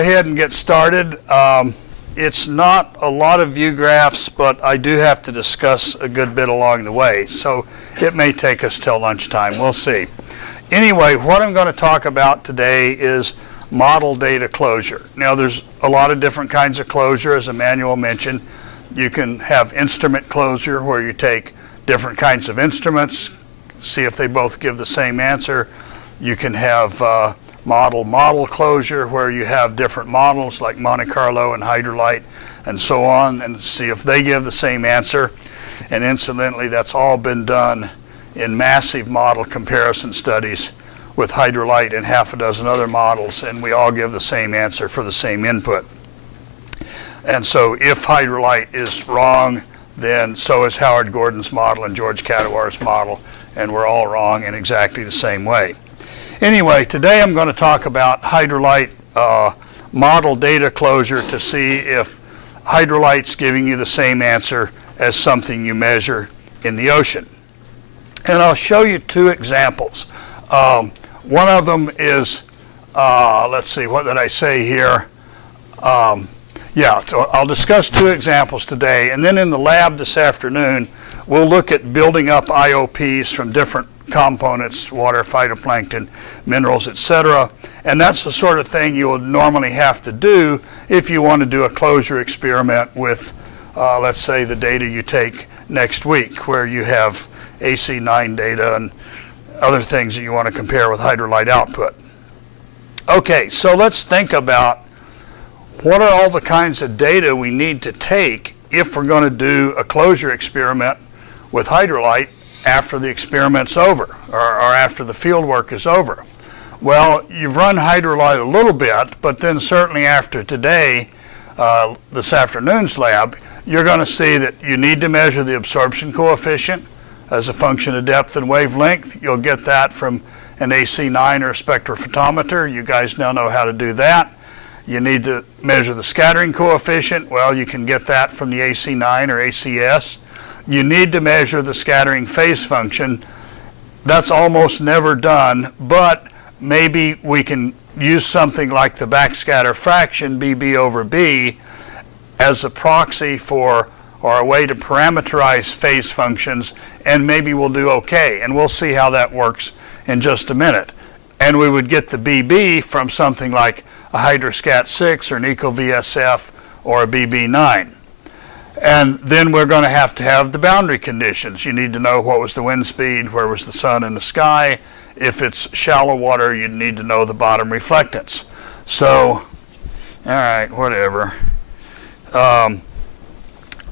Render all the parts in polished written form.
ahead and get started. It's not a lot of view graphs, but I do have to discuss a good bit along the way, so it may take us till lunchtime. We'll see. Anyway, what I'm going to talk about today is model data closure. Now, there's a lot of different kinds of closure, as Emmanuel mentioned. You can have instrument closure, where you take different kinds of instruments, see if they both give the same answer. You can have model closure, where you have different models like Monte Carlo and Hydrolite and so on, and see if they give the same answer. And incidentally, that's all been done in massive model comparison studies with Hydrolite and half a dozen other models, and we all give the same answer for the same input. And so if Hydrolite is wrong, then so is Howard Gordon's model and George Kadawar's model, and we're all wrong in exactly the same way. Anyway, today I'm going to talk about Hydrolite model data closure to see if Hydrolite's giving you the same answer as something you measure in the ocean. And I'll show you two examples. One of them is, let's see, what did I say here? Yeah, so I'll discuss two examples today, and then in the lab this afternoon, we'll look at building up IOPs from different components, water, phytoplankton, minerals, etc. And that's the sort of thing you would normally have to do if you want to do a closure experiment with, let's say, the data you take next week, where you have AC9 data and other things that you want to compare with Hydrolite output. Okay, so let's think about what are all the kinds of data we need to take if we're going to do a closure experiment with Hydrolite after the experiment's over, or after the field work is over. Well, you've run Hydrolite a little bit, but then certainly after today, this afternoon's lab, you're going to see that you need to measure the absorption coefficient as a function of depth and wavelength. You'll get that from an AC9 or a spectrophotometer. You guys now know how to do that. You need to measure the scattering coefficient. Well, you can get that from the AC9 or ACS. You need to measure the scattering phase function. That's almost never done, but maybe we can use something like the backscatter fraction, BB over B, as a proxy for, or a way to parameterize phase functions, and maybe we'll do okay. And we'll see how that works in just a minute. And we would get the BB from something like a Hydroscat 6 or an EcoVSF or a BB9. And then we're going to have the boundary conditions. You need to know what was the wind speed, where was the sun in the sky. If it's shallow water, you'd need to know the bottom reflectance. So, all right, whatever.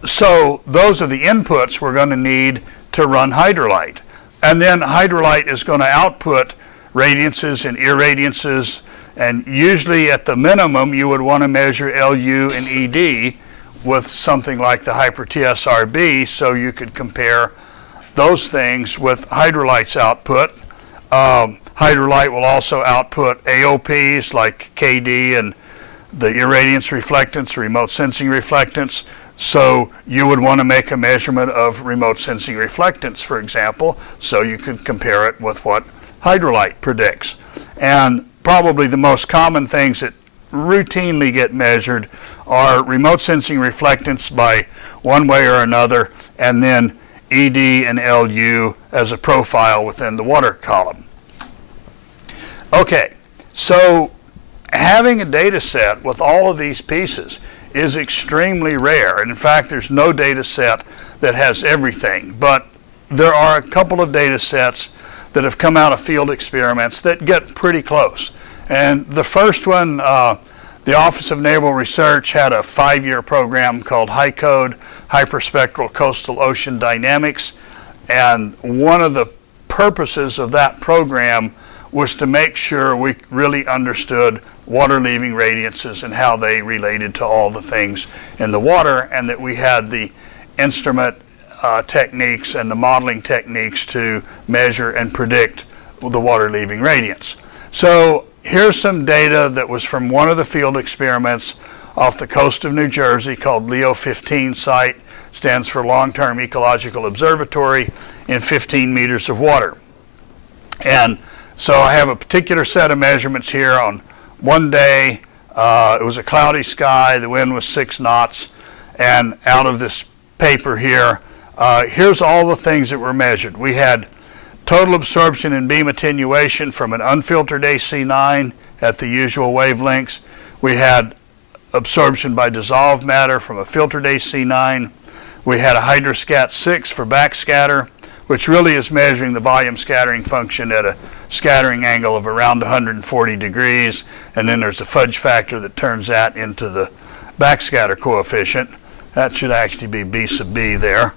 So those are the inputs we're going to need to run Hydrolite. And then Hydrolite is going to output radiances and irradiances, and usually at the minimum you would want to measure LU and ED with something like the Hyper-TSRB, so you could compare those things with Hydrolite's output. Hydrolite will also output AOPs like KD and the irradiance reflectance, remote sensing reflectance. So you would want to make a measurement of remote sensing reflectance, for example, so you could compare it with what Hydrolite predicts. And probably the most common things that routinely get measured are remote sensing reflectance by one way or another, and then ED and LU as a profile within the water column. Okay, so having a data set with all of these pieces is extremely rare. And in fact, there's no data set that has everything, but there are a couple of data sets that have come out of field experiments that get pretty close. And the first one, the Office of Naval Research had a 5-year program called HYCODE, Hyperspectral Coastal Ocean Dynamics, and one of the purposes of that program was to make sure we really understood water leaving radiances and how they related to all the things in the water, and that we had the instrument techniques and the modeling techniques to measure and predict the water leaving radiance. So here's some data that was from one of the field experiments off the coast of New Jersey called LEO 15 site, stands for Long-Term Ecological Observatory, in 15 meters of water. And so I have a particular set of measurements here on one day, It was a cloudy sky. The wind was 6 knots. And out of this paper here, here's all the things that were measured. We had total absorption and beam attenuation from an unfiltered AC9 at the usual wavelengths. We had absorption by dissolved matter from a filtered AC9. We had a hydroscat 6 for backscatter, which really is measuring the volume scattering function at a scattering angle of around 140 degrees. And then there's a fudge factor that turns that into the backscatter coefficient. That should actually be B sub B there.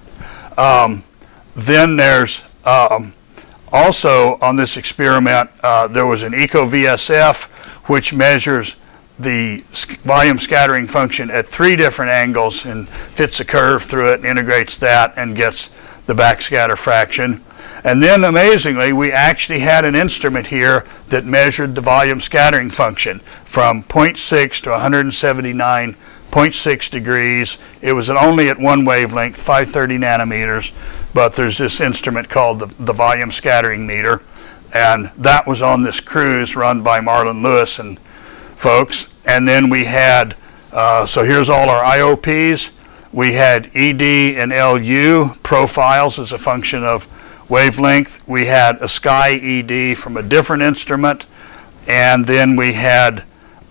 Then there's also on this experiment, there was an eco-VSF, which measures the volume scattering function at 3 different angles and fits a curve through it and integrates that and gets the backscatter fraction. And then amazingly, we actually had an instrument here that measured the volume scattering function from 0.6 to 179.6 degrees. It was only at one wavelength, 530 nanometers, but there's this instrument called the volume scattering meter, and that was on this cruise run by Marlon Lewis and folks. And then we had, so here's all our IOPs. We had ED and LU profiles as a function of wavelength. We had a sky ED from a different instrument, and then we had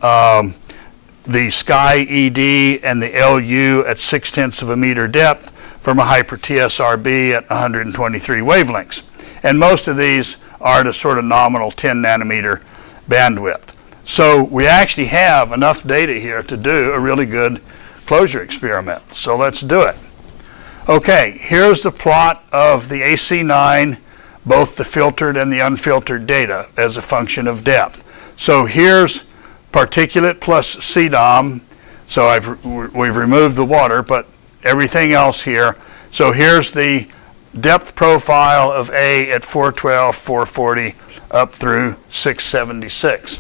the sky ED and the LU at 0.6 of a meter depth from a hyper TSRB at 123 wavelengths. And most of these are at a sort of nominal 10 nanometer bandwidth. So we actually have enough data here to do a really good closure experiment. So let's do it. Okay, here's the plot of the AC9, both the filtered and the unfiltered data as a function of depth. So here's particulate plus CDOM. So we've removed the water, but everything else here. So here's the depth profile of A at 412, 440 up through 676.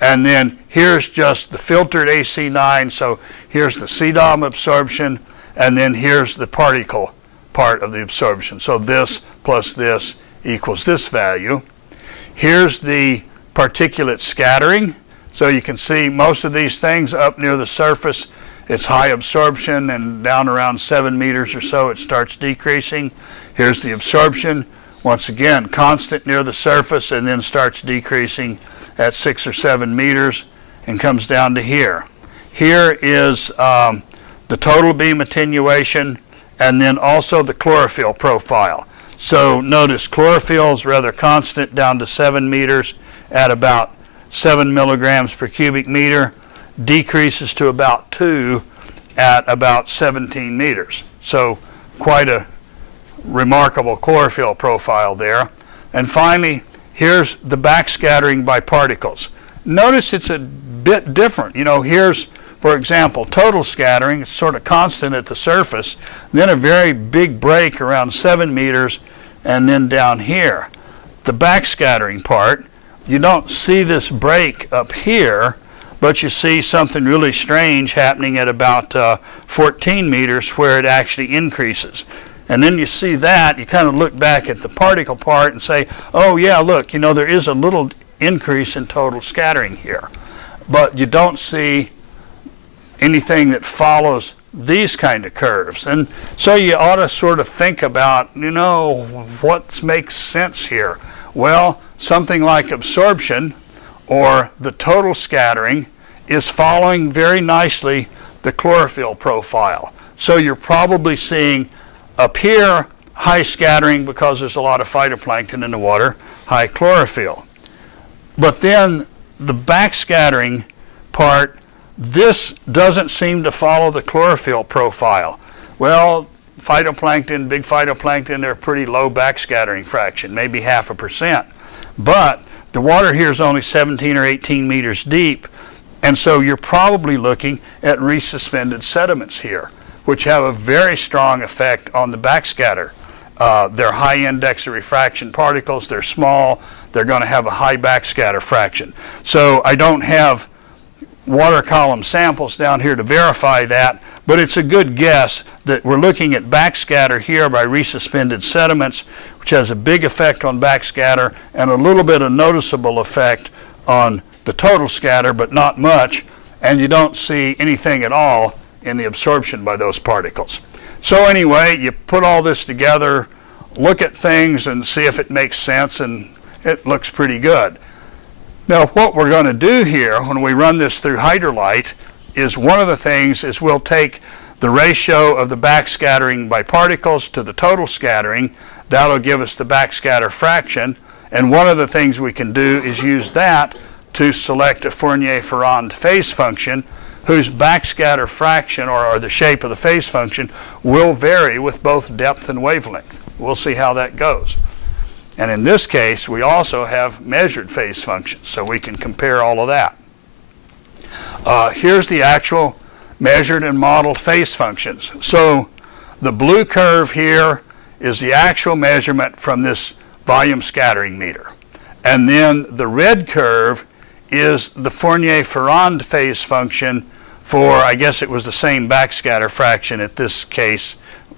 And then here's just the filtered AC9. So here's the CDOM absorption, and then here's the particle part of the absorption. So this plus this equals this value. Here's the particulate scattering. So you can see most of these things up near the surface, it's high absorption, and down around 7 meters or so it starts decreasing. Here's the absorption. Once again, constant near the surface and then starts decreasing at 6 or 7 meters and comes down to here. Here is the total beam attenuation, and then also the chlorophyll profile. So notice chlorophyll is rather constant down to 7 meters at about 7 milligrams per cubic meter, decreases to about 2 at about 17 meters. So quite a remarkable chlorophyll profile there. And finally, here's the backscattering by particles. Notice it's a bit different. You know, here's, for example, total scattering. It's sort of constant at the surface, then a very big break around 7 meters, and then down here. The backscattering part, you don't see this break up here, but you see something really strange happening at about 14 meters where it actually increases. And then you see that, you kind of look back at the particle part and say, oh yeah, look, you know, there is a little increase in total scattering here. But you don't see anything that follows these kind of curves. And so you ought to sort of think about, you know, what makes sense here? Well, something like absorption or the total scattering is following very nicely the chlorophyll profile. So you're probably seeing up here high scattering because there's a lot of phytoplankton in the water, high chlorophyll. But then the backscattering part, this doesn't seem to follow the chlorophyll profile. Well, phytoplankton, big phytoplankton, they're pretty low backscattering fraction, maybe 0.5%. But the water here is only 17 or 18 meters deep, and so you're probably looking at resuspended sediments here, which have a very strong effect on the backscatter. They're high index of refraction particles, they're small, they're going to have a high backscatter fraction. So I don't have water column samples down here to verify that, but it's a good guess that we're looking at backscatter here by resuspended sediments, which has a big effect on backscatter and a little bit of noticeable effect on the total scatter, but not much. and you don't see anything at all in the absorption by those particles. So anyway, you put all this together, look at things and see if it makes sense, and it looks pretty good. Now what we're going to do here when we run this through Hydrolite is one of the things is we'll take the ratio of the backscattering by particles to the total scattering. That'll give us the backscatter fraction, and one of the things we can do is use that to select a Fourier-Farrand phase function whose backscatter fraction, or the shape of the phase function, will vary with both depth and wavelength. We'll see how that goes. And in this case, we also have measured phase functions, so we can compare all of that. Here's the actual measured and modeled phase functions. So the blue curve here is the actual measurement from this volume scattering meter. And then the red curve is the Fourier-Farrand phase function for, I guess it was the same backscatter fraction at this case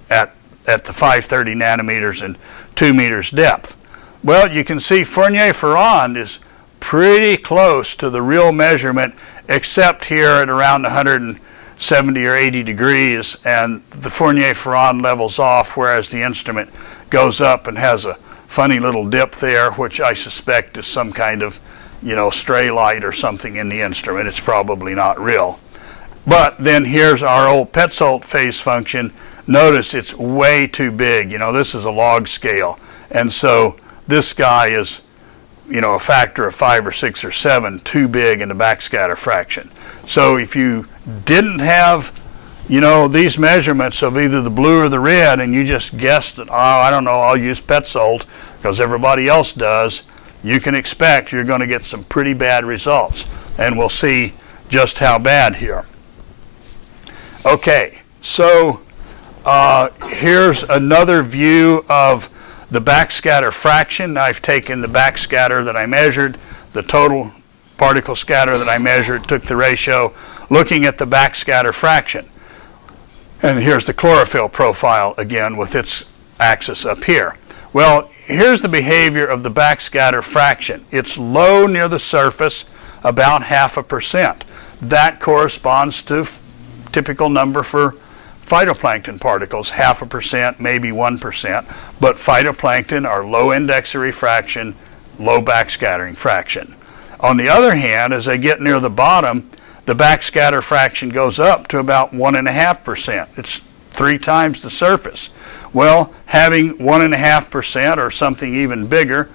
at the 530 nanometers and 2 meters depth. Well, you can see Fourier-Farrand is pretty close to the real measurement, except here at around 170 or 80 degrees, and the Fourier-Farrand levels off, whereas the instrument goes up and has a funny little dip there, which I suspect is some kind of, stray light or something in the instrument. It's probably not real. But then here's our old Petzold phase function. Notice it's way too big. This is a log scale, and so this guy is, a factor of 5 or 6 or 7 too big in the backscatter fraction. So if you didn't have, these measurements of either the blue or the red, and you just guessed that, I don't know, I'll use Petzold because everybody else does, you can expect you're going to get some pretty bad results. And we'll see just how bad here. Okay, so here's another view of the backscatter fraction. I've taken the backscatter that I measured, the total particle scatter that I measured, took the ratio, looking at the backscatter fraction. And here's the chlorophyll profile again with its axis up here. Well, here's the behavior of the backscatter fraction. It's low near the surface, about 0.5%. That corresponds to typical number for phytoplankton particles, 0.5%, maybe 1%, but phytoplankton are low index of refraction, low backscattering fraction. On the other hand, as they get near the bottom, the backscatter fraction goes up to about 1.5%. It's 3 times the surface. Well, having 1.5% or something even bigger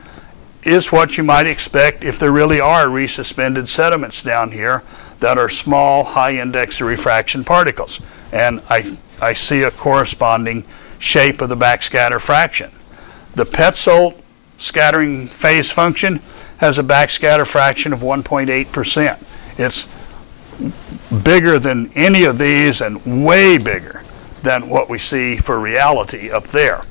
is what you might expect if there really are resuspended sediments down here that are small, high index of refraction particles. And I see a corresponding shape of the backscatter fraction. The Petzold scattering phase function has a backscatter fraction of 1.8%. It's bigger than any of these and way bigger than what we see for reality up there.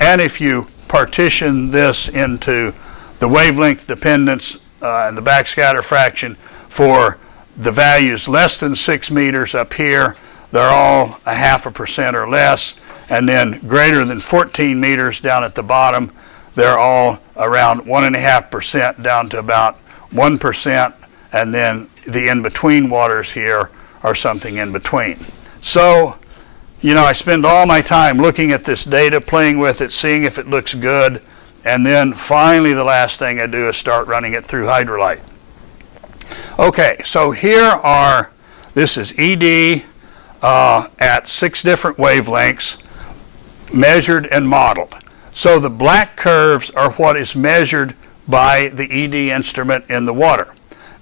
And if you partition this into the wavelength dependence and the backscatter fraction for the values less than 6 meters up here, they're all 0.5% or less, and then greater than 14 meters down at the bottom, they're all around 1.5% down to about 1%, and then the in-between waters here are something in between. So, I spend all my time looking at this data, playing with it, seeing if it looks good, and then finally the last thing I do is start running it through Hydrolite. Okay, so this is ED at 6 different wavelengths, measured and modeled. So the black curves are what is measured by the ED instrument in the water.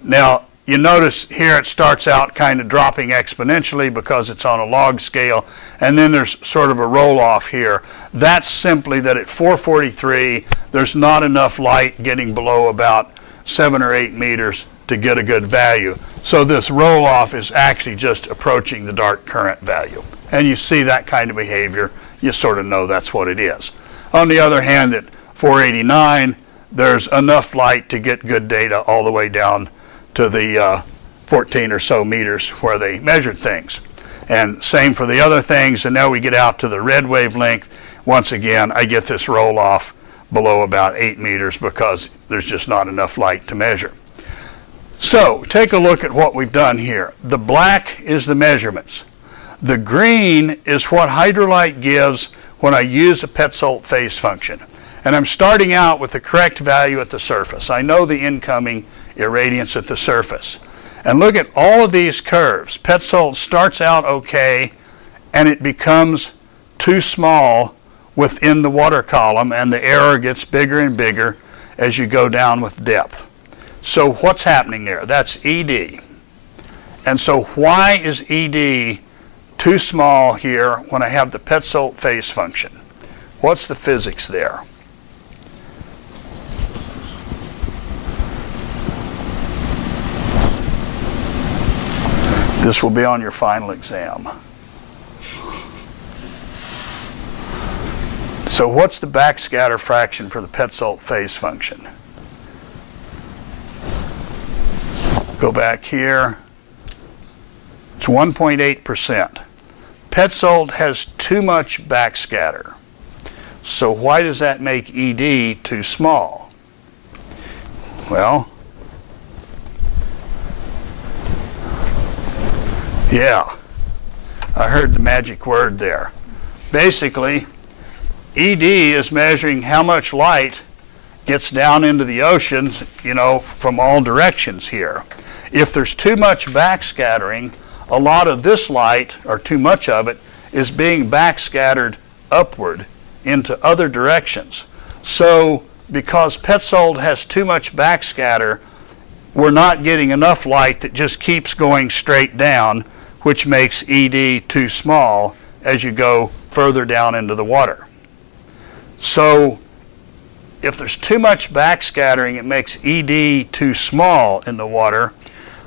Now, you notice here it starts out kind of dropping exponentially because it's on a log scale, and then there's sort of a roll-off here. That's simply that at 443, there's not enough light getting below about 7 or 8 meters to get a good value. So this roll-off is actually just approaching the dark current value. And you see that kind of behavior, you sort of know that's what it is. On the other hand, at 489, there's enough light to get good data all the way down to the 14 or so meters where they measured things. And same for the other things, and now we get out to the red wavelength. Once again, I get this roll-off below about 8 meters because there's just not enough light to measure. So take a look at what we've done here. The black is the measurements. The green is what hydrolyte gives when I use a Petzold phase function. And I'm starting out with the correct value at the surface. I know the incoming irradiance at the surface. And look at all of these curves. Petzold starts out okay, and it becomes too small within the water column, and the error gets bigger and bigger as you go down with depth. So what's happening there? That's ED. And so why is ED too small here when I have the Petzold phase function? What's the physics there? This will be on your final exam. So what's the backscatter fraction for the Petzold phase function? Go back here. It's 1.8%. Petzold has too much backscatter. So why does that make ED too small? Well, yeah, I heard the magic word there. Basically, ED is measuring how much light gets down into the oceans, you know, from all directions here. If there's too much backscattering, a lot of this light, or too much of it, is being backscattered upward into other directions. So because Petzold has too much backscatter, we're not getting enough light that just keeps going straight down, which makes ED too small as you go further down into the water. So if there's too much backscattering, it makes ED too small in the water.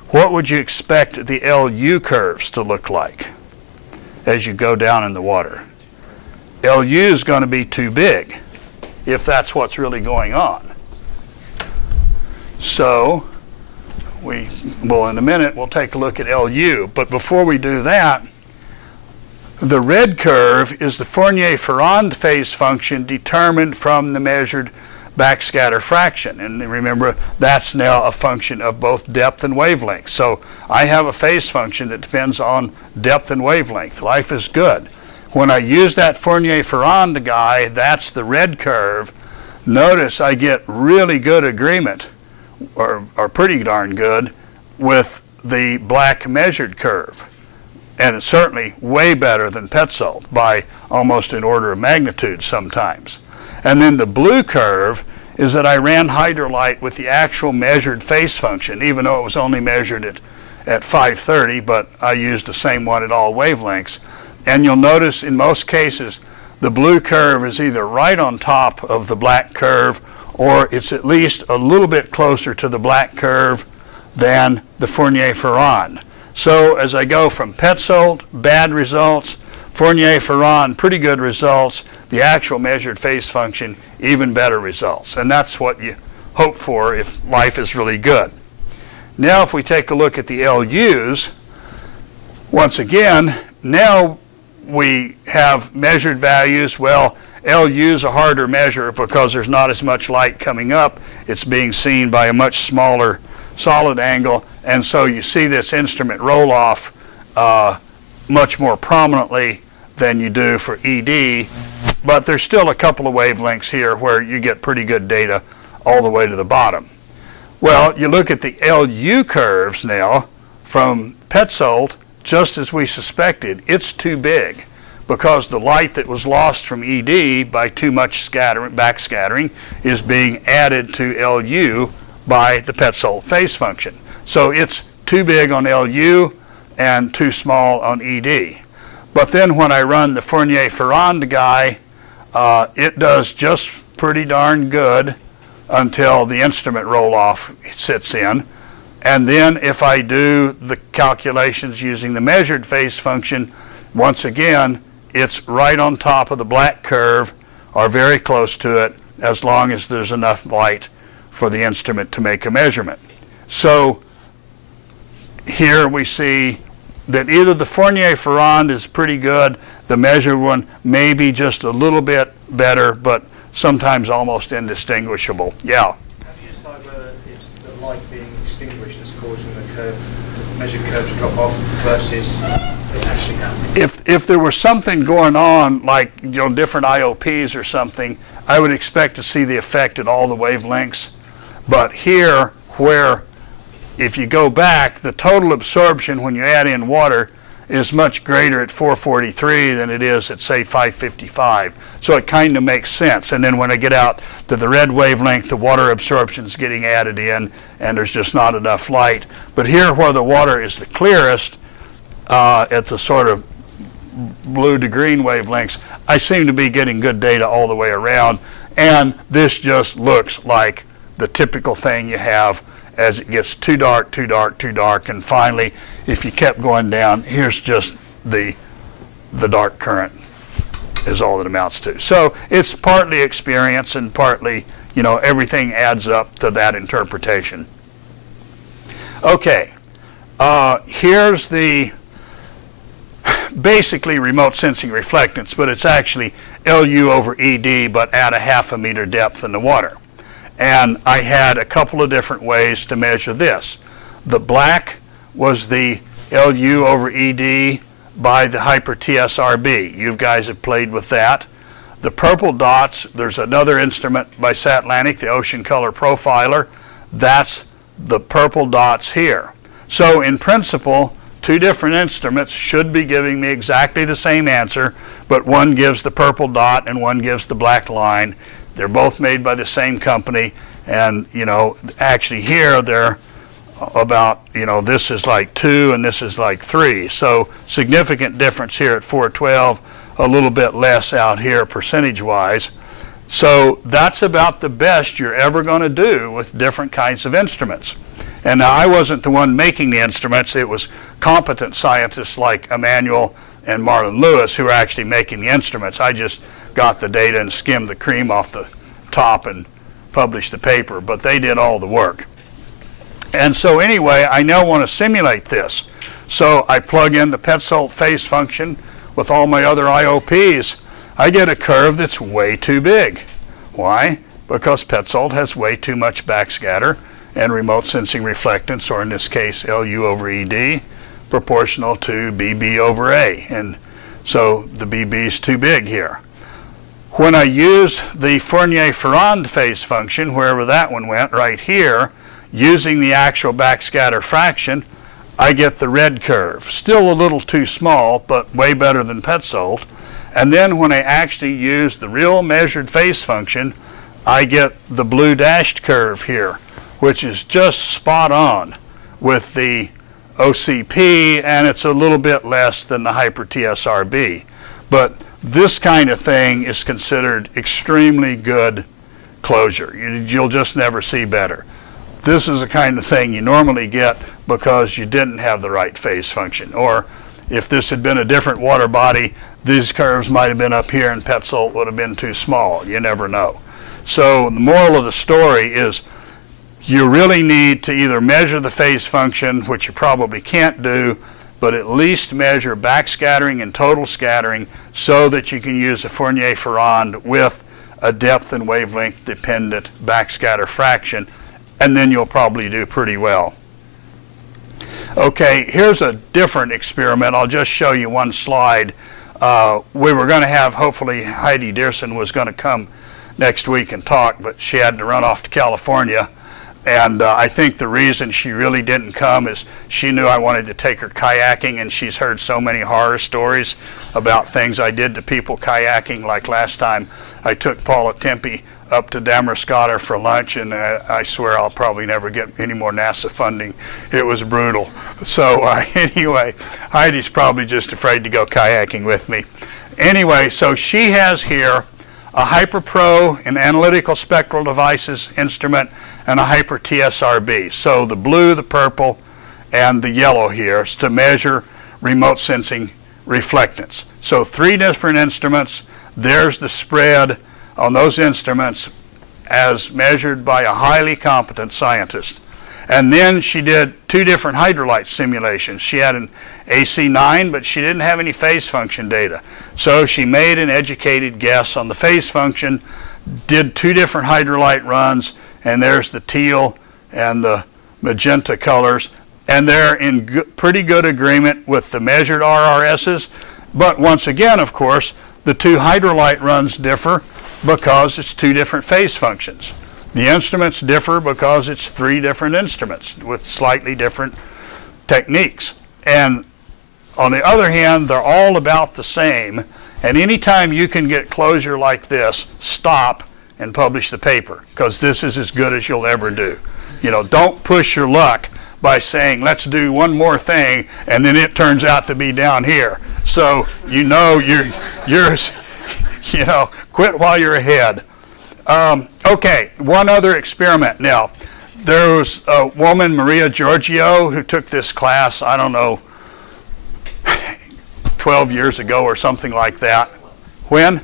What would you expect the LU curves to look like as you go down in the water? LU is going to be too big if that's what's really going on. So in a minute we'll take a look at LU, but before we do that, the red curve is the Fournier-Ferrand phase function determined from the measured backscatter fraction. And remember, that's now a function of both depth and wavelength. So I have a phase function that depends on depth and wavelength. Life is good. When I use that Fournier-Ferrand guy, that's the red curve. Notice I get really good agreement, or pretty darn good, with the black measured curve. And it's certainly way better than Petzold by almost an order of magnitude sometimes. And then the blue curve is that I ran hydrolyte with the actual measured phase function, even though it was only measured at 530, but I used the same one at all wavelengths. And you'll notice in most cases, the blue curve is either right on top of the black curve, or it's at least a little bit closer to the black curve than the Fournier-Ferrand. So as I go from Petzold, bad results, Fournier-Ferrand, pretty good results, the actual measured phase function, even better results. And that's what you hope for if life is really good. Now if we take a look at the LUs, once again, now we have measured values. Well, LUs are harder to measure because there's not as much light coming up. It's being seen by a much smaller solid angle, and so you see this instrument roll off much more prominently than you do for ED, but there's still a couple of wavelengths here where you get pretty good data all the way to the bottom. Well, you look at the LU curves now from Petzold, just as we suspected, it's too big because the light that was lost from ED by too much backscattering is being added to LU by the Petzold phase function. So it's too big on LU and too small on ED. But then when I run the Fournier-Ferrand guy, it does just pretty darn good until the instrument roll-off sits in. And then if I do the calculations using the measured phase function, once again, it's right on top of the black curve or very close to it, as long as there's enough light for the instrument to make a measurement. So here we see that either the Fournier-Ferrand is pretty good, the measured one may be just a little bit better, but sometimes almost indistinguishable. Yeah? How do you decide whether it's the light being extinguished that's causing measured curves drop off versus it actually happened? If there was something going on, like different IOPs or something, I would expect to see the effect at all the wavelengths. But here, where if you go back, the total absorption when you add in water is much greater at 443 than it is at, say, 555. So it kind of makes sense. And then when I get out to the red wavelength, the water absorption is getting added in, and there's just not enough light. But here, where the water is the clearest, at the sort of blue to green wavelengths, I seem to be getting good data all the way around. And this just looks like the typical thing you have as it gets too dark, too dark, too dark, and finally, if you kept going down, here's just the dark current is all it amounts to. So it's partly experience and partly, everything adds up to that interpretation. Okay, here's the basically remote sensing reflectance, but it's actually LU over ED, but at a ½ meter depth in the water. And I had a couple of different ways to measure this. The black was the LU over ED by the Hyper TSRB. You guys have played with that. The purple dots, there's another instrument by Satlantic, the Ocean Color Profiler. That's the purple dots here. So in principle, two different instruments should be giving me exactly the same answer, but one gives the purple dot and one gives the black line. They're both made by the same company, and actually here they're about, this is like 2 and this is like 3. So significant difference here at 412, a little bit less out here percentage-wise. So that's about the best you're ever going to do with different kinds of instruments. And now I wasn't the one making the instruments. It was competent scientists like Emmanuel and Marlon Lewis who were actually making the instruments. I just got the data and skimmed the cream off the top and published the paper, but they did all the work. And so anyway, I now want to simulate this. So I plug in the Petzold phase function with all my other IOPs. I get a curve that's way too big. Why? Because Petzold has way too much backscatter and remote sensing reflectance, or in this case LU over ED, proportional to BB over A. And so the BB is too big here. When I use the Fournier-Ferrand phase function, wherever that one went, right here, using the actual backscatter fraction, I get the red curve. Still a little too small, but way better than Petzold. And then when I actually use the real measured phase function, I get the blue dashed curve here, which is just spot on with the OCP, and it's a little bit less than the Hyper TSRB. But this kind of thing is considered extremely good closure. You'll just never see better. This is the kind of thing you normally get because you didn't have the right phase function. Or if this had been a different water body, these curves might have been up here and Petzold would have been too small. You never know. So the moral of the story is you really need to either measure the phase function, which you probably can't do, but at least measure backscattering and total scattering so that you can use a Fournier-Ferrand with a depth and wavelength dependent backscatter fraction, and then you'll probably do pretty well. Okay, here's a different experiment. I'll just show you one slide. We were going to have, hopefully Heidi Dearson was going to come next week and talk, but she had to run off to California. And I think the reason she really didn't come is she knew I wanted to take her kayaking, and she's heard so many horror stories about things I did to people kayaking. Like last time I took Paula Tempe up to Damariscotta for lunch, and I swear I'll probably never get any more NASA funding. It was brutal. So anyway, Heidi's probably just afraid to go kayaking with me. Anyway, so she has here a HyperPro, an analytical spectral devices instrument, and a Hyper TSRB. So the blue, the purple, and the yellow here is to measure remote sensing reflectance. So 3 different instruments. There's the spread on those instruments as measured by a highly competent scientist. And then she did 2 different hydrolyte simulations. She had an AC9, but she didn't have any phase function data. So she made an educated guess on the phase function, did 2 different hydrolyte runs, and there's the teal and the magenta colors. and they're in pretty good agreement with the measured RRSs. But once again, of course, the two hydrolyte runs differ because it's two different phase functions. The instruments differ because it's three different instruments with slightly different techniques. And on the other hand, they're all about the same. And anytime you can get closure like this, stop and publish the paper, because this is as good as you'll ever do. You know, don't push your luck by saying, let's do one more thing, and then it turns out to be down here. So you know you're you know, quit while you're ahead. Okay, one other experiment. Now, there was a woman, Maria Giorgio, who took this class, I don't know, 12 years ago or something like that. When?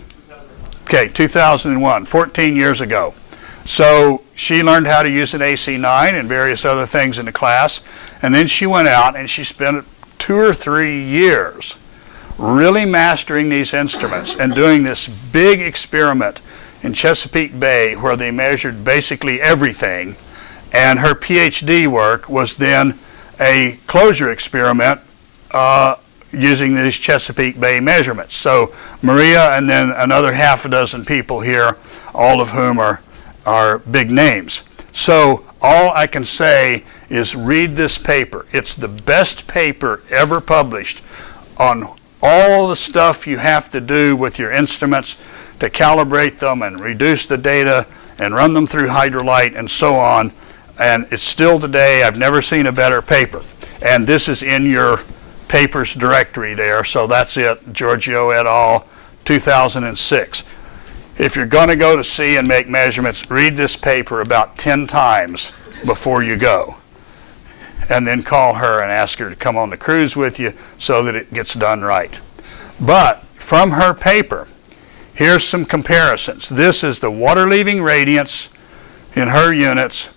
Okay, 2001, 14 years ago. So she learned how to use an AC9 and various other things in the class, and then she went out and she spent 2 or 3 years really mastering these instruments and doing this big experiment in Chesapeake Bay where they measured basically everything. And her PhD work was then a closure experiment using these Chesapeake Bay measurements. So Maria and then another half a dozen people here, all of whom are big names. So all I can say is read this paper. It's the best paper ever published on all the stuff you have to do with your instruments to calibrate them and reduce the data and run them through hydrolyte and so on. And it's still today, I've never seen a better paper. And this is in your papers directory there, so that's it, Giorgio et al., 2006. If you're going to go to sea and make measurements, read this paper about 10 times before you go. And then call her and ask her to come on the cruise with you so that it gets done right. But from her paper, here's some comparisons. This is the water-leaving radiance in her units.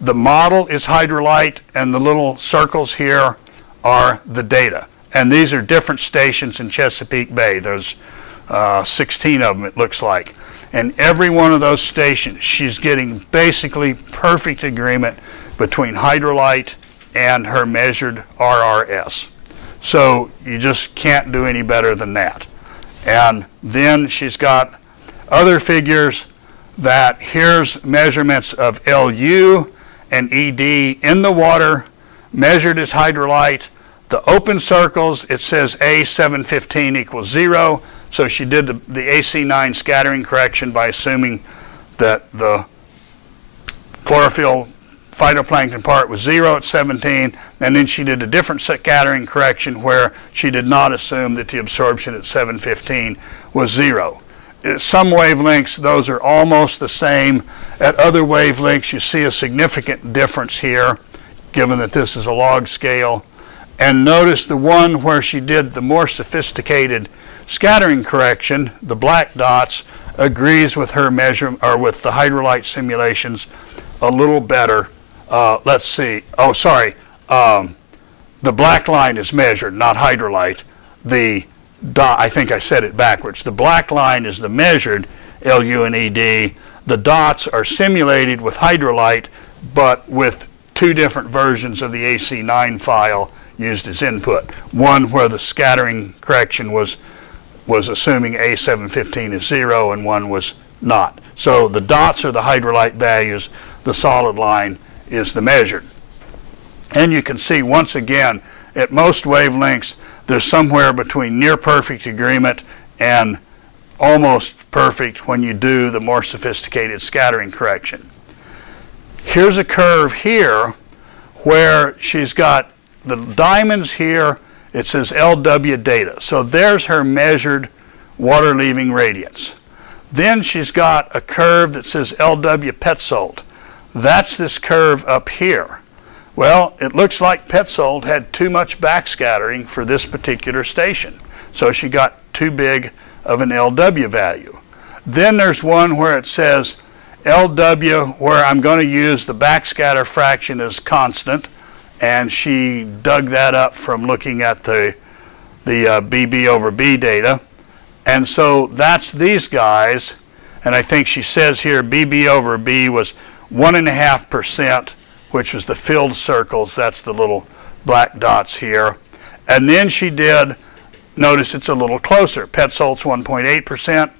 The model is hydrolyte, and the little circles here are the data. And these are different stations in Chesapeake Bay. There's 16 of them, it looks like. And every one of those stations, she's getting basically perfect agreement between hydrolyte and her measured RRS. So you just can't do any better than that. And then she's got other figures that here's measurements of LU and ED in the water, measured as hydrolyte. The open circles, it says A715 equals 0. So she did the AC9 scattering correction by assuming that the chlorophyll phytoplankton part was 0 at 17, and then she did a different scattering correction where she did not assume that the absorption at 715 was 0. At some wavelengths, those are almost the same. At other wavelengths, you see a significant difference here, given that this is a log scale. And notice the one where she did the more sophisticated scattering correction, the black dots, agrees with her measure, or with the hydrolyte simulations a little better. Let's see. Oh, sorry. The black line is measured, not hydrolyte. The dot, I think I said it backwards. The black line is the measured LU and ED. The dots are simulated with hydrolyte, but with two different versions of the AC9 file used as input. One where the scattering correction was assuming A715 is 0, and one was not. So the dots are the hydrolyte values. The solid line is the measured. And you can see once again, at most wavelengths, there's somewhere between near perfect agreement and almost perfect when you do the more sophisticated scattering correction. Here's a curve here where she's got the diamonds here. It says LW data. So there's her measured water-leaving radiance. Then she's got a curve that says LW Petzold. That's this curve up here. Well, it looks like Petzold had too much backscattering for this particular station. So she got too big of an LW value. Then there's one where it says LW, where I'm going to use the backscatter fraction as constant, and she dug that up from looking at the BB over B data. And so that's these guys, and I think she says here BB over B was 1.5%, which was the filled circles. That's the little black dots here. And then she did, notice it's a little closer, pet salts 1.8%,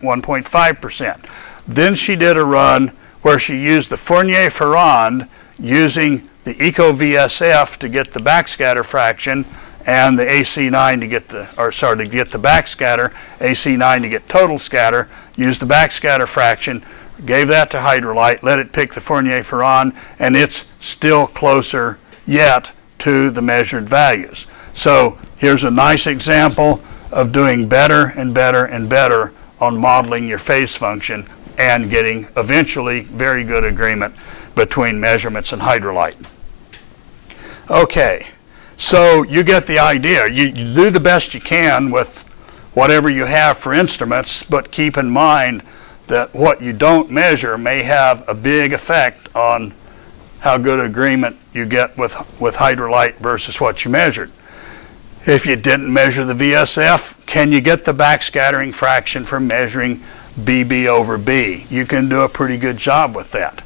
1.5%. Then she did a run where she used the Fournier-Ferrand using the ECO-VSF to get the backscatter fraction and the AC9 to get the, to get the backscatter, AC9 to get total scatter, used the backscatter fraction, gave that to hydrolyte, let it pick the Fournier-Ferrand, and it's still closer yet to the measured values. So here's a nice example of doing better and better and better on modeling your phase function and getting eventually very good agreement between measurements and hydrolyte. Okay, so you get the idea. You do the best you can with whatever you have for instruments, but keep in mind that what you don't measure may have a big effect on how good agreement you get with hydrolyte versus what you measured. If you didn't measure the VSF, can you get the backscattering fraction from measuring BB over B? You can do a pretty good job with that.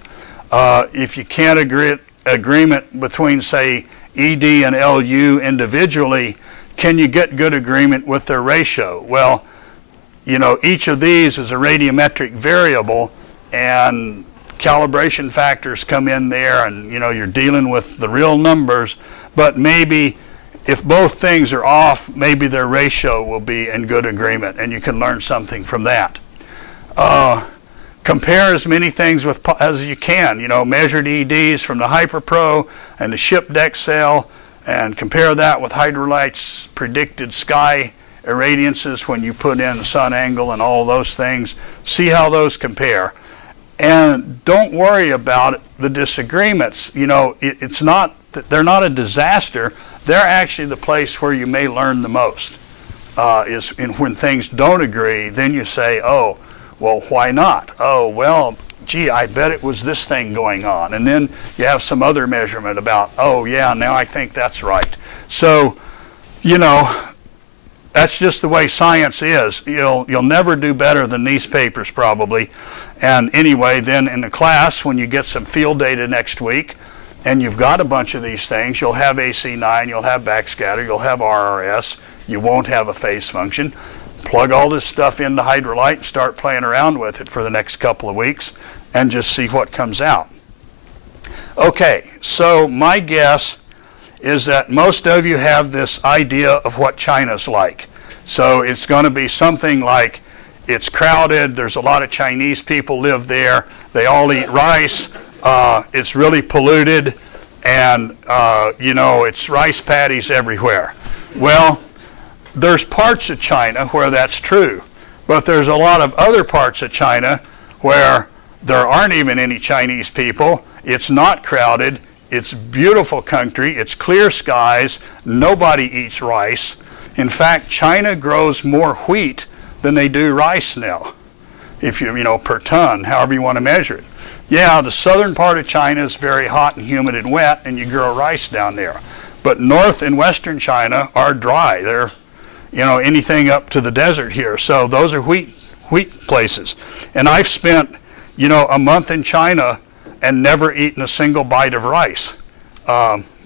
If you can't agreement between, say, ED and LU individually, can you get good agreement with their ratio? Well, you know, each of these is a radiometric variable, and calibration factors come in there, and you know, you're dealing with the real numbers, but maybe if both things are off, maybe their ratio will be in good agreement, and you can learn something from that. Compare as many things with as you can, you know, measured EDs from the HyperPro and the ship-deck cell, and compare that with hydrolyte's predicted sky irradiances when you put in the sun angle and all those things. See how those compare. And don't worry about the disagreements. You know, it's not, they're not a disaster. They're actually the place where you may learn the most. When things don't agree, then you say, oh, well, why not? Oh, well, gee, I bet it was this thing going on. And then you have some other measurement about, oh, yeah, now I think that's right. So, you know, that's just the way science is. You'll never do better than these papers probably. And anyway, then in the class, when you get some field data next week, and you've got a bunch of these things, you'll have AC9, you'll have backscatter, you'll have RRS, you won't have a phase function. Plug all this stuff into hydrolyte and start playing around with it for the next couple of weeks and just see what comes out. Okay, so my guess is that most of you have this idea of what China's like. So it's going to be something like it's crowded, there's a lot of Chinese people live there, they all eat rice, it's really polluted, and you know, it's rice paddies everywhere. Well, there's parts of China where that's true, but there's a lot of other parts of China where there aren't even any Chinese people, it's not crowded, it's beautiful country, it's clear skies, nobody eats rice. In fact, China grows more wheat than they do rice now, if you know, per ton, however you want to measure it. Yeah, the southern part of China is very hot and humid and wet, and you grow rice down there. But north and western China are dry. They're, you know, anything up to the desert here. So those are wheat places. And I've spent, you know, a month in China and never eaten a single bite of rice,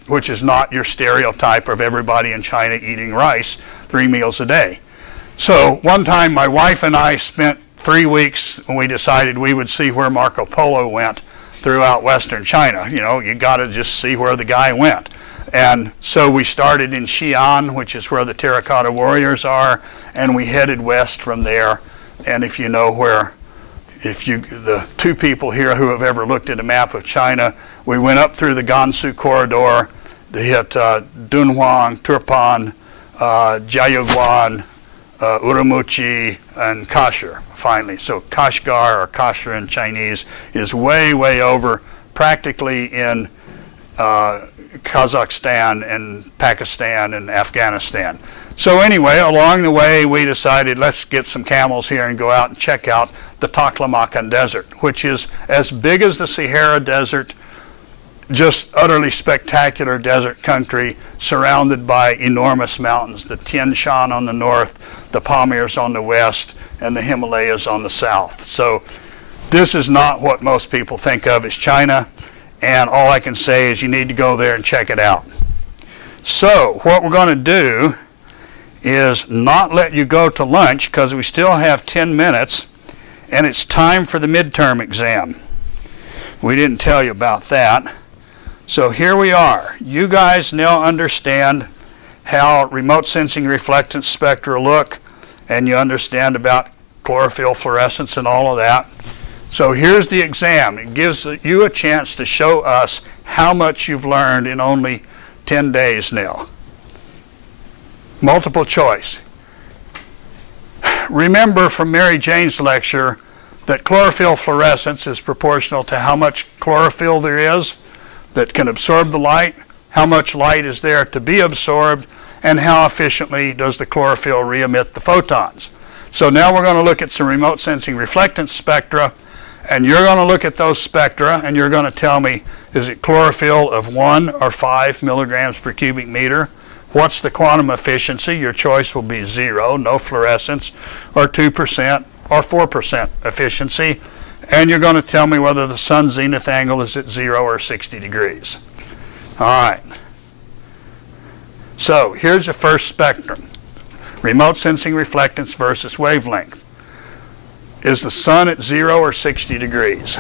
which is not your stereotype of everybody in China eating rice 3 meals a day. So one time my wife and I spent 3 weeks and we decided we would see where Marco Polo went throughout western China. You know, you got to just see where the guy went. And so we started in Xi'an, which is where the terracotta warriors are, and we headed west from there. And if you know where, the two people here who have ever looked at a map of China, we went up through the Gansu corridor to hit Dunhuang, Turpan, Jiayuguan, Urumqi, and Kashgar, finally. So Kashgar, or Kashgar in Chinese, is way, way over, practically in Kazakhstan and Pakistan and Afghanistan. So anyway, along the way we decided let's get some camels here and go out and check out the Taklamakan Desert, which is as big as the Sahara Desert, just utterly spectacular desert country surrounded by enormous mountains, the Tian Shan on the north, the Pamirs on the west, and the Himalayas on the south. So this is not what most people think of as China, and all I can say is you need to go there and check it out. So what we're going to do is not let you go to lunch because we still have 10 minutes and it's time for the midterm exam. We didn't tell you about that. So here we are. You guys now understand how remote sensing reflectance spectra look, and you understand about chlorophyll fluorescence and all of that. So here's the exam. It gives you a chance to show us how much you've learned in only 10 days now. Multiple choice. Remember from Mary Jane's lecture that chlorophyll fluorescence is proportional to how much chlorophyll there is that can absorb the light, how much light is there to be absorbed, and how efficiently does the chlorophyll re-emit the photons. So now we're going to look at some remote sensing reflectance spectra, and you're going to look at those spectra and you're going to tell me, is it chlorophyll of 1 or 5 milligrams per cubic meter? What's the quantum efficiency? Your choice will be 0, no fluorescence, or 2%, or 4% efficiency. And you're going to tell me whether the sun's zenith angle is at 0 or 60 degrees. All right. So here's the first spectrum. Remote sensing reflectance versus wavelength. Is the sun at 0 or 60 degrees?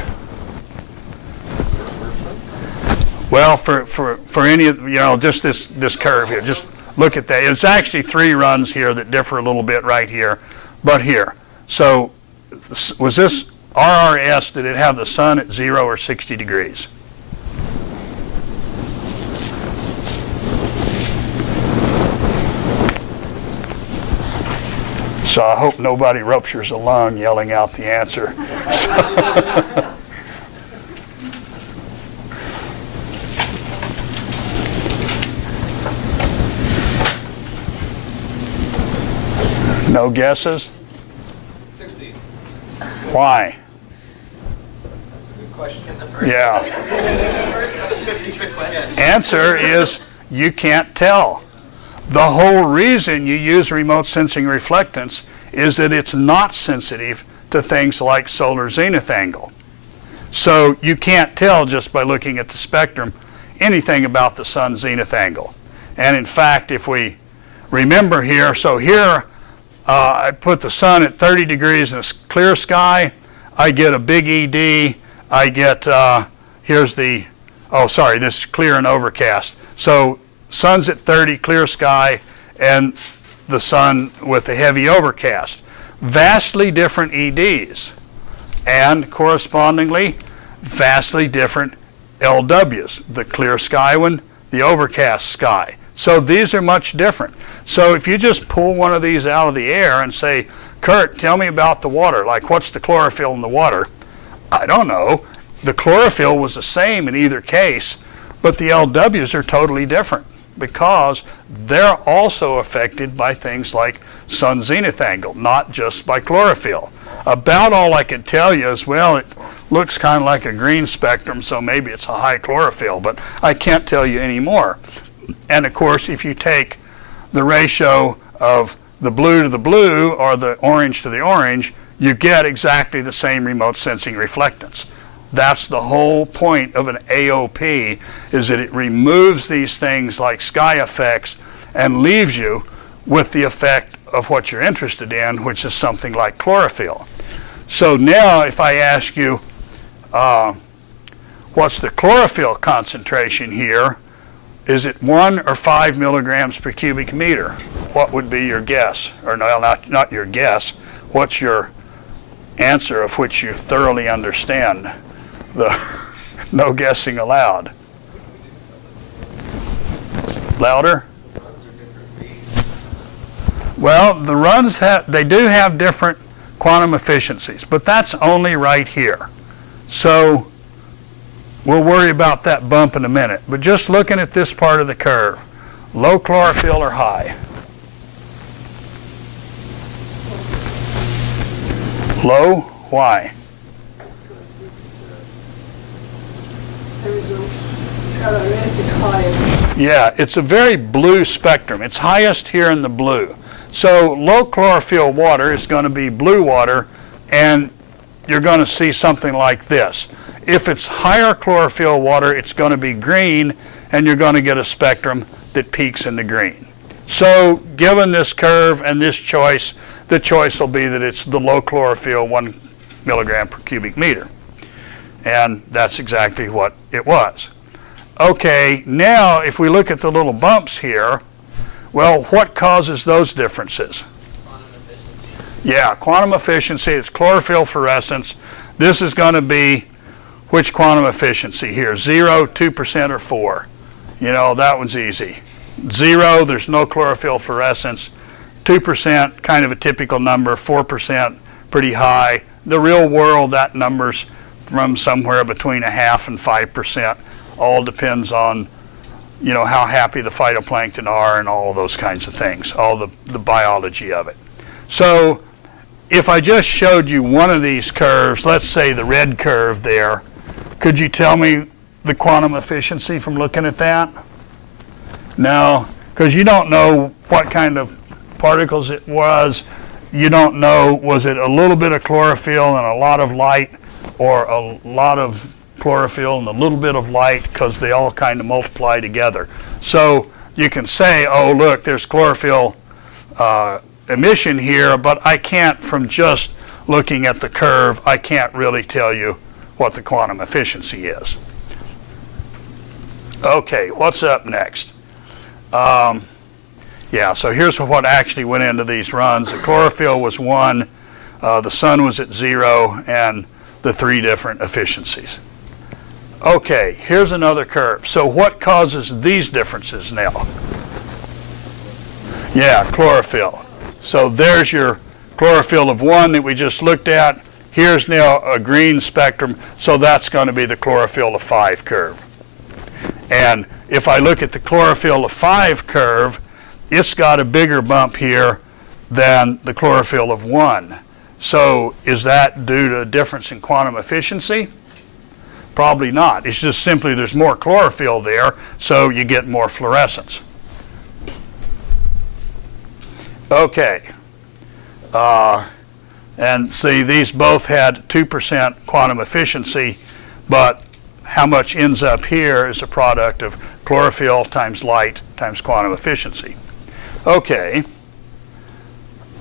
Well, for any of, just this curve here, just look at that. It's actually 3 runs here that differ a little bit right here, but here. So was this RRS, did it have the sun at 0 or 60 degrees? So I hope nobody ruptures a lung yelling out the answer. No guesses? 60. Why? That's a good question. Yeah. First 50-50 guess. Answer is you can't tell. The whole reason you use remote sensing reflectance is that it's not sensitive to things like solar zenith angle. So you can't tell just by looking at the spectrum anything about the sun's zenith angle. And in fact, if we remember here, so here I put the sun at 30 degrees in a clear sky, I get a big ED, I get, here's the, oh sorry, this is clear and overcast. So sun's at 30, clear sky, and the sun with a heavy overcast. Vastly different EDs, and correspondingly, vastly different LWs, the clear sky one, the overcast sky. So these are much different. So if you just pull one of these out of the air and say, Kurt, tell me about the water, like what's the chlorophyll in the water? I don't know. The chlorophyll was the same in either case, but the LWs are totally different, because they're also affected by things like sun zenith angle, not just by chlorophyll. About all I could tell you is, well, it looks kind of like a green spectrum, so maybe it's a high chlorophyll, but I can't tell you any more. And of course, if you take the ratio of the blue to the blue or the orange to the orange, you get exactly the same remote sensing reflectance. That's the whole point of an AOP, is that it removes these things like sky effects and leaves you with the effect of what you're interested in, which is something like chlorophyll. So now if I ask you, what's the chlorophyll concentration here? Is it 1 or 5 milligrams per cubic meter? What would be your guess? Or no, not your guess. What's your answer of which you thoroughly understand? The no guessing allowed. Louder? Well, the runs they do have different quantum efficiencies, but that's only right here. So we'll worry about that bump in a minute. But just looking at this part of the curve, low chlorophyll or high? Low? Why? RRS is higher. Yeah, it's a very blue spectrum. It's highest here in the blue. So low chlorophyll water is going to be blue water, and you're going to see something like this. If it's higher chlorophyll water, it's going to be green, and you're going to get a spectrum that peaks in the green. So given this curve and this choice, the choice will be that it's the low chlorophyll 1 milligram per cubic meter. And that's exactly what it was. Okay, now if we look at the little bumps here, well, what causes those differences? Quantum efficiency. Yeah, quantum efficiency, it's chlorophyll fluorescence. This is going to be which quantum efficiency here, 0, 2%, or 4? You know, that one's easy. 0, there's no chlorophyll fluorescence. 2%, kind of a typical number. 4%, pretty high. The real world, that number's from somewhere between 0.5% and 5%. All depends on, you know, how happy the phytoplankton are and all of those kinds of things, all the biology of it. So if I just showed you one of these curves, let's say the red curve there, could you tell me the quantum efficiency from looking at that? No, because you don't know what kind of particles it was. You don't know, was it a little bit of chlorophyll and a lot of light, or a lot of chlorophyll and a little bit of light, because they all kind of multiply together. So you can say, oh, look, there's chlorophyll emission here, but I can't, from just looking at the curve, I can't really tell you what the quantum efficiency is. Okay, what's up next? Yeah, so here's what actually went into these runs. The chlorophyll was 1, the sun was at 0, and the 3 different efficiencies. Okay, here's another curve. So what causes these differences now? Yeah, chlorophyll. So there's your chlorophyll of 1 that we just looked at. Here's now a green spectrum, so that's going to be the chlorophyll of 5 curve. And if I look at the chlorophyll of 5 curve, it's got a bigger bump here than the chlorophyll of 1. So is that due to a difference in quantum efficiency? Probably not. It's just simply there's more chlorophyll there, so you get more fluorescence. Okay. And see, these both had 2% quantum efficiency, but how much ends up here is a product of chlorophyll times light times quantum efficiency. Okay.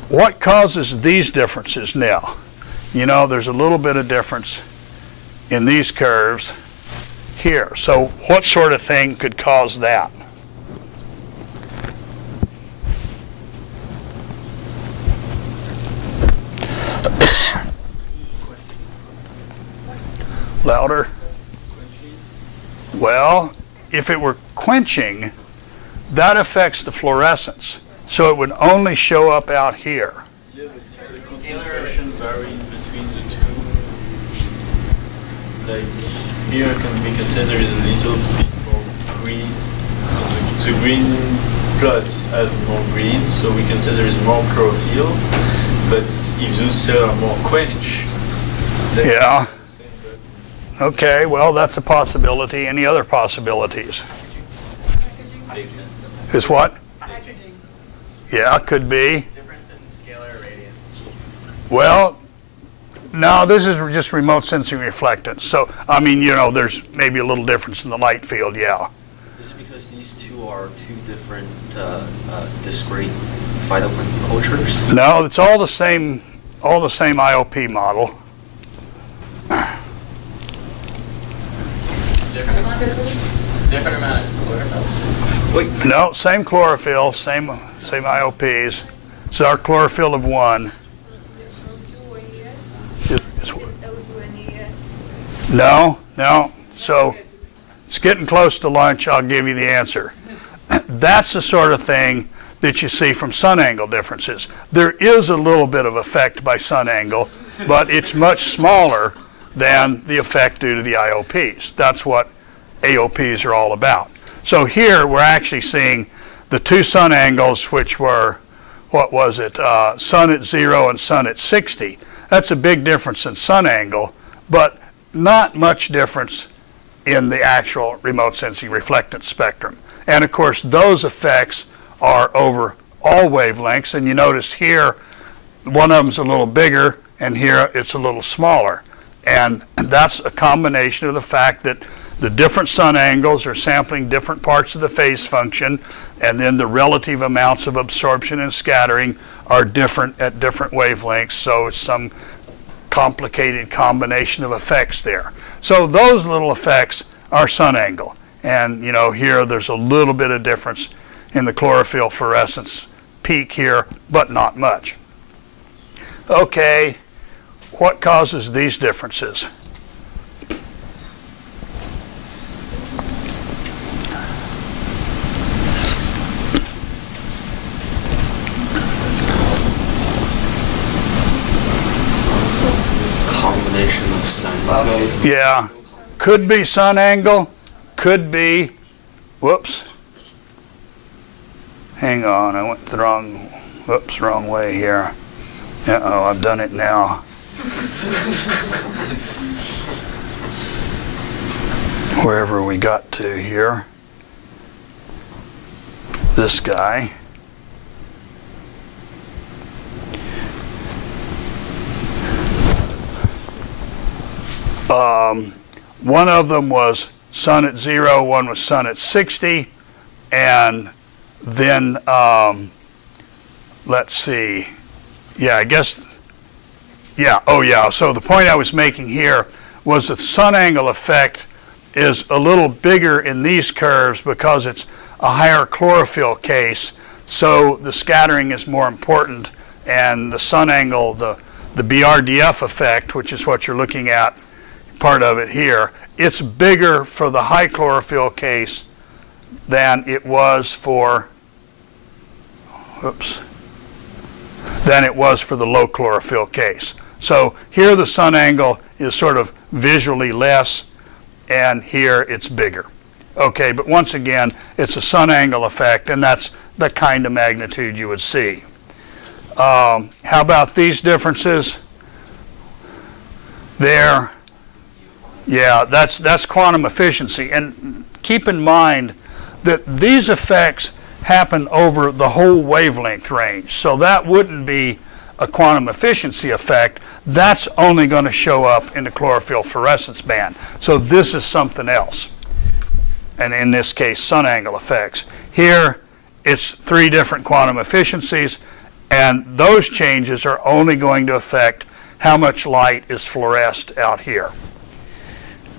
What causes these differences now? You know, there's a little bit of difference in these curves here. So what sort of thing could cause that? Louder. Well, if it were quenching, that affects the fluorescence. So it would only show up out here. Yeah, but if the concentration varying between the two, like here can be considered a little bit more green. The green plots have more green, so we consider there is more chlorophyll. But if those cells are more quenched, then Yeah. the same pattern. Okay, well, that's a possibility. Any other possibilities? Is what? Packaging. Yeah, could be. Difference in scalar radiance. Well, no, this is just remote sensing reflectance. So, I mean, you know, there's maybe a little difference in the light field, yeah. Is it because these two are two different discrete phytoplankton cultures? No, it's all the same IOP model. Different amount of chlorophyll. Wait, No, same chlorophyll, same IOPs. It's our chlorophyll of 1. No. So it's getting close to lunch. I'll give you the answer. That's the sort of thing that you see from sun angle differences. There is a little bit of effect by sun angle, but it's much smaller than the effect due to the IOPs. That's what AOPs are all about. So here we're actually seeing the two sun angles, which were, what was it, sun at 0 and sun at 60. That's a big difference in sun angle, but not much difference in the actual remote sensing reflectance spectrum. And of course, those effects are over all wavelengths, and you notice here, one of them's a little bigger, and here it's a little smaller. And that's a combination of the fact that the different sun angles are sampling different parts of the phase function. And then the relative amounts of absorption and scattering are different at different wavelengths, so it's some complicated combination of effects there. So those little effects are sun angle. And you know, here there's a little bit of difference in the chlorophyll fluorescence peak here, but not much. Okay, what causes these differences? Combination of sun angles. Yeah, could be sun angle, could be, whoops, hang on, I went the wrong way here. Uh-oh, I've done it now. Wherever we got to here, this guy. One of them was sun at 0, one was sun at 60, and then let's see. Yeah, I guess, yeah, oh yeah, so the point I was making here was that the sun angle effect is a little bigger in these curves because it's a higher chlorophyll case, so the scattering is more important, and the sun angle, the BRDF effect, which is what you're looking at, part of it here, it's bigger for the high chlorophyll case than it was for, than it was for the low chlorophyll case. So here the sun angle is sort of visually less, and here it's bigger. Okay, but once again, it's a sun angle effect, and that's the kind of magnitude you would see. How about these differences? There. Yeah, that's quantum efficiency. And keep in mind that these effects happen over the whole wavelength range. So that wouldn't be a quantum efficiency effect. That's only going to show up in the chlorophyll fluorescence band. So this is something else. And in this case, sun angle effects. Here, it's 3 different quantum efficiencies, and those changes are only going to affect how much light is fluoresced out here.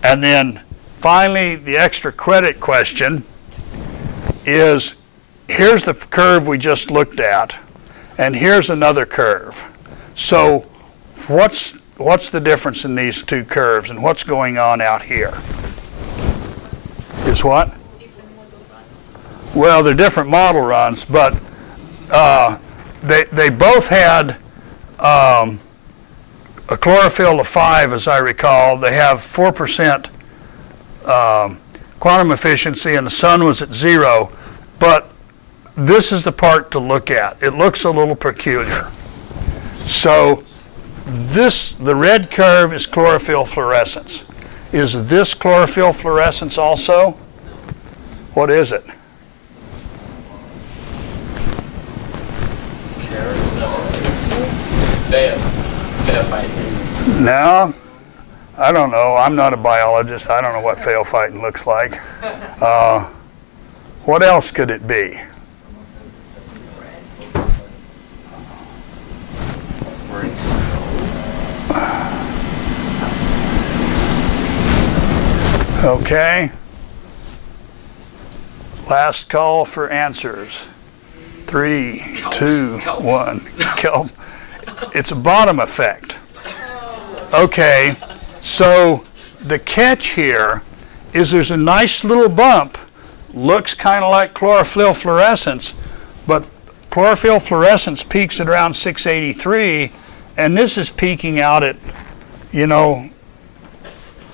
And then finally, the extra credit question is, here's the curve we just looked at, and here's another curve. So what's the difference in these two curves, and what's going on out here? Is what? Well, they're different model runs, but they both had a chlorophyll of 5, as I recall. They have 4% quantum efficiency, and the sun was at 0. But this is the part to look at. It looks a little peculiar. So the red curve is chlorophyll fluorescence. Is this chlorophyll fluorescence also? What is it? No, I don't know. I'm not a biologist. I don't know what phaophytin looks like. What else could it be? Okay. Last call for answers. 3, 2, 1. Kelp. It's a bottom effect. Okay, so the catch here is there's a nice little bump, looks kind of like chlorophyll fluorescence, but chlorophyll fluorescence peaks at around 683, and this is peaking out at, you know,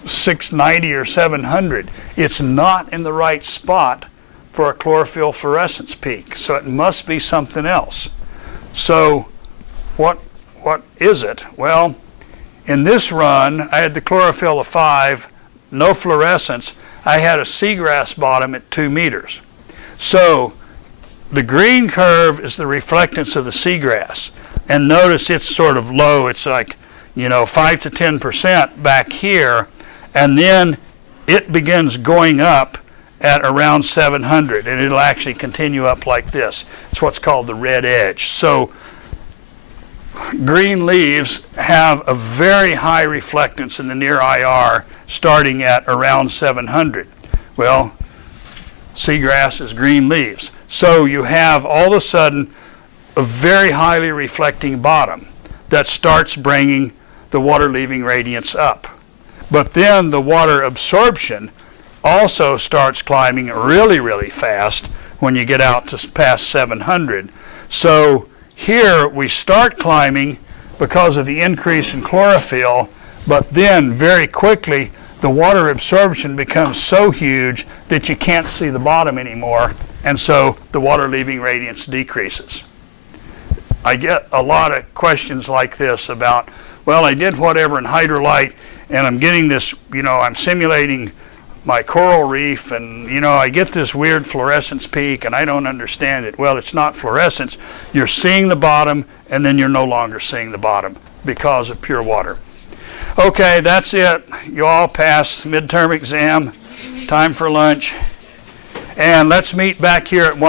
690 or 700. It's not in the right spot for a chlorophyll fluorescence peak, so it must be something else. So what is it? Well, in this run, I had the chlorophyll of 5, no fluorescence. I had a seagrass bottom at 2 meters. So the green curve is the reflectance of the seagrass. And notice it's sort of low. It's like, you know, 5 to 10% back here. And then it begins going up at around 700, and it'll actually continue up like this. It's what's called the red edge. So green leaves have a very high reflectance in the near IR starting at around 700. Well, seagrass is green leaves. So you have all of a sudden a very highly reflecting bottom that starts bringing the water leaving radiance up. But then the water absorption also starts climbing really, really fast when you get out to past 700. So here we start climbing because of the increase in chlorophyll, but then very quickly the water absorption becomes so huge that you can't see the bottom anymore, and so the water leaving radiance decreases. I get a lot of questions like this about, well, I did whatever in hydrolite and I'm getting this, I'm simulating my coral reef and, I get this weird fluorescence peak and I don't understand it. Well, it's not fluorescence. You're seeing the bottom and then you're no longer seeing the bottom because of pure water. Okay, that's it. You all passed midterm exam. Time for lunch. And let's meet back here at 1:30.